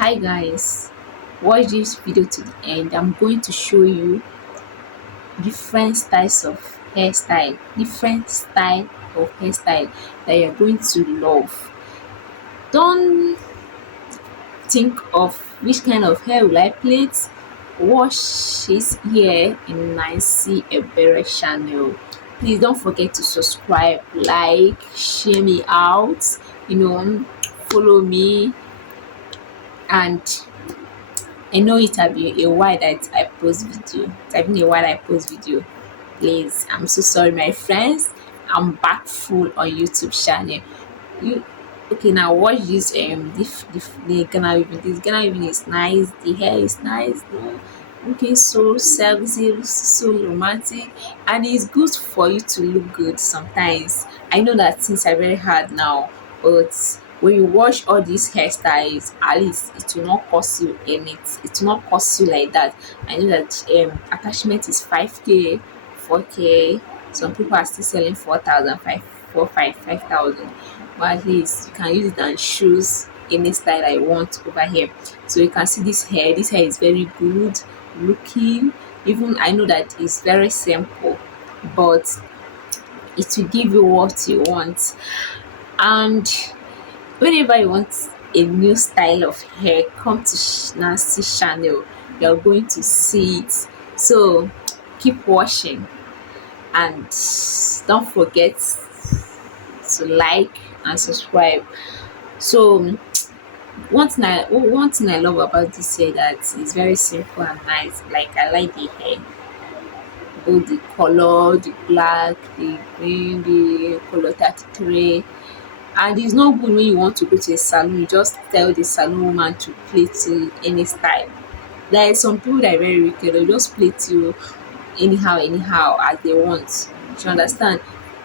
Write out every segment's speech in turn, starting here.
Hi guys, watch this video to the end. I'm going to show you different styles of hairstyle that you're going to love. Don't think of which kind of hair will I plait. Watch this here in Nancy Ebere channel. Please don't forget to subscribe, like, share me out, follow me. And I know it have been a while that I post video. It have been a while I post video. Please, I'm so sorry, my friends. I'm back full on YouTube channel. You okay now? Watch this. The Ghana weaving. This Ghana weaving is nice. The hair is nice. Looking so sexy, so romantic, and it's good for you to look good sometimes. I know that things are very hard now, but when you watch all these hairstyles, at least it will not cost you any. It will not cost you like that. I know that attachment is 5K, 4K. Some people are still selling 4,000, 5,000. But at least you can use it and choose any style I want over here. So you can see this hair. This hair is very good looking. Even I know that it's very simple, but it will give you what you want. And whenever you want a new style of hair, come to Nancy channel. You're going to see it. So keep watching and don't forget to like and subscribe. So one thing I love about this hair that is very simple and nice. Like I like the hair, both the color, the black, the green, the color 33. And it's not good when you want to go to a salon, you just tell the salon woman to plait you any style. There are some people that are very wicked, they'll just plait you anyhow as they want. Do you understand?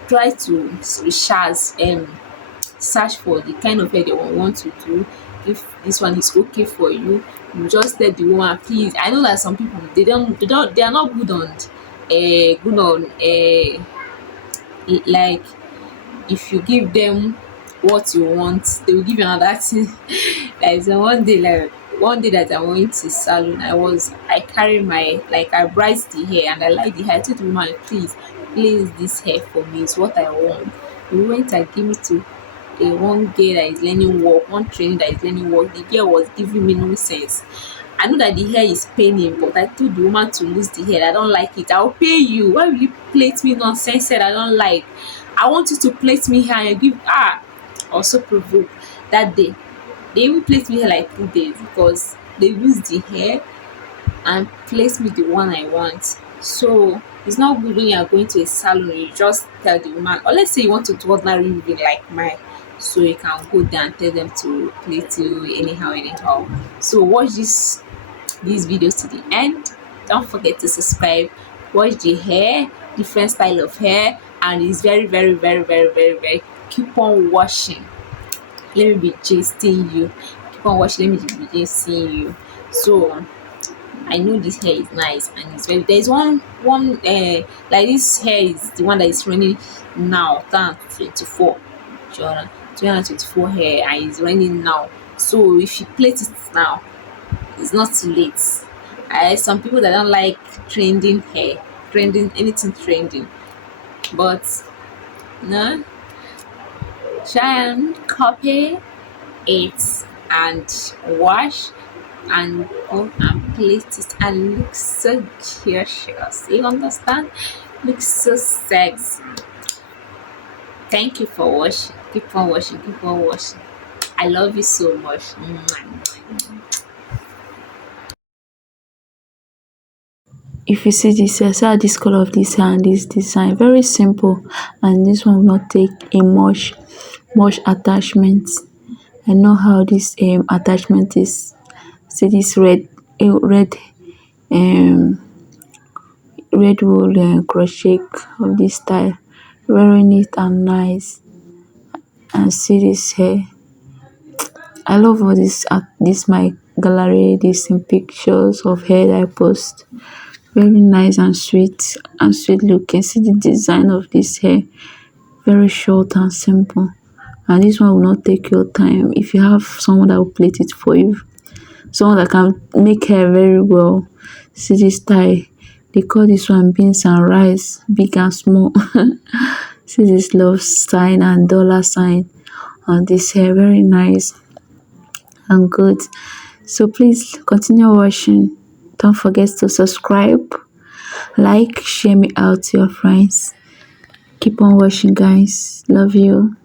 Try to search for the kind of hair they want to do. If this one is okay for you, you just tell the woman, please. I know that some people they are not good on like if you give them what you want, they will give you another thing. One day that I went to salon, I carry my, like, I bright the hair and I like the hair. I told the woman, please place this hair for me, it's what I want. We went and give it to a one girl that is learning work, one training that is learning work. The girl was giving me nonsense. I know that the hair is paining, but I told the woman to lose the hair. I don't like it. I'll pay you. Why will you plait me nonsense that I don't like? I want you to plait me hair and give also provoked that day. They even plait me hair like 2 days because they lose the hair and place me the one I want. So it's not good when you are going to a salon, you just tell the woman, or let's say you want to do ordinary weaving like mine. So you can go there and tell them to plait you anyhow. So watch these videos to the end. Don't forget to subscribe. Watch the hair, different style of hair, and it's very. Keep on watching. Let me be gisting you. Keep on watching. Let me be gisting you. So I know this hair is nice and it's very. There's one like this hair is the one that is running now. 2024. 2024 hair and it's running now. So if you plait it now, it's not too late. Some people that don't like trending hair, trending anything trending, but no, try and copy it and wash and go and plait it and look so gorgeous. You understand? Looks so sexy. Thank you for watching. Keep on watching. Keep on watching. I love you so much. If you see this hair, see how this color of this hair and this design, very simple, and this one will not take a much attachment. I know how this attachment is. See this um red wool crochet of this style, very neat and nice. And see this hair, I love all this my gallery, this in pictures of hair that I post. Very nice and sweet looking. See the design of this hair, very short and simple, and this one will not take your time. If you have someone that will plait it for you, someone that can make hair very well. See this style, they call this one beans and rice, big and small. See this love sign and dollar sign on this hair, very nice and good. So please continue watching. Don't forget to subscribe, like, share me out to your friends. Keep on watching, guys. Love you.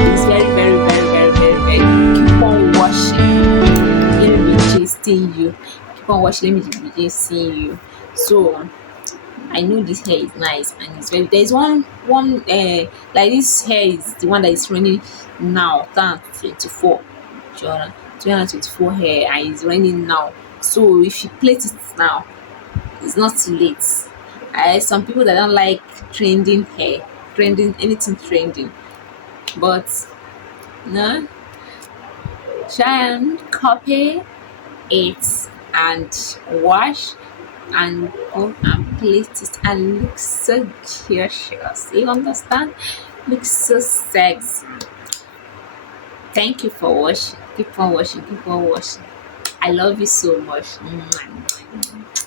It's very, very, very, very, very, very. Keep on washing. Let me be gisting you. Keep on washing. Let me be gisting you. So I know this hair is nice and it's very. There's one like this hair is the one that is running now. 2024. 2024 hair and it's running now. So if you plait it now, it's not too late. Some people that don't like trending hair, trending anything trending, but no, try and copy it and wash and go and plait it and look so gorgeous. You understand? Looks so sexy. Thank you for watching. Keep on watching. Keep on watching. I love you so much. Mwah, mwah, mwah.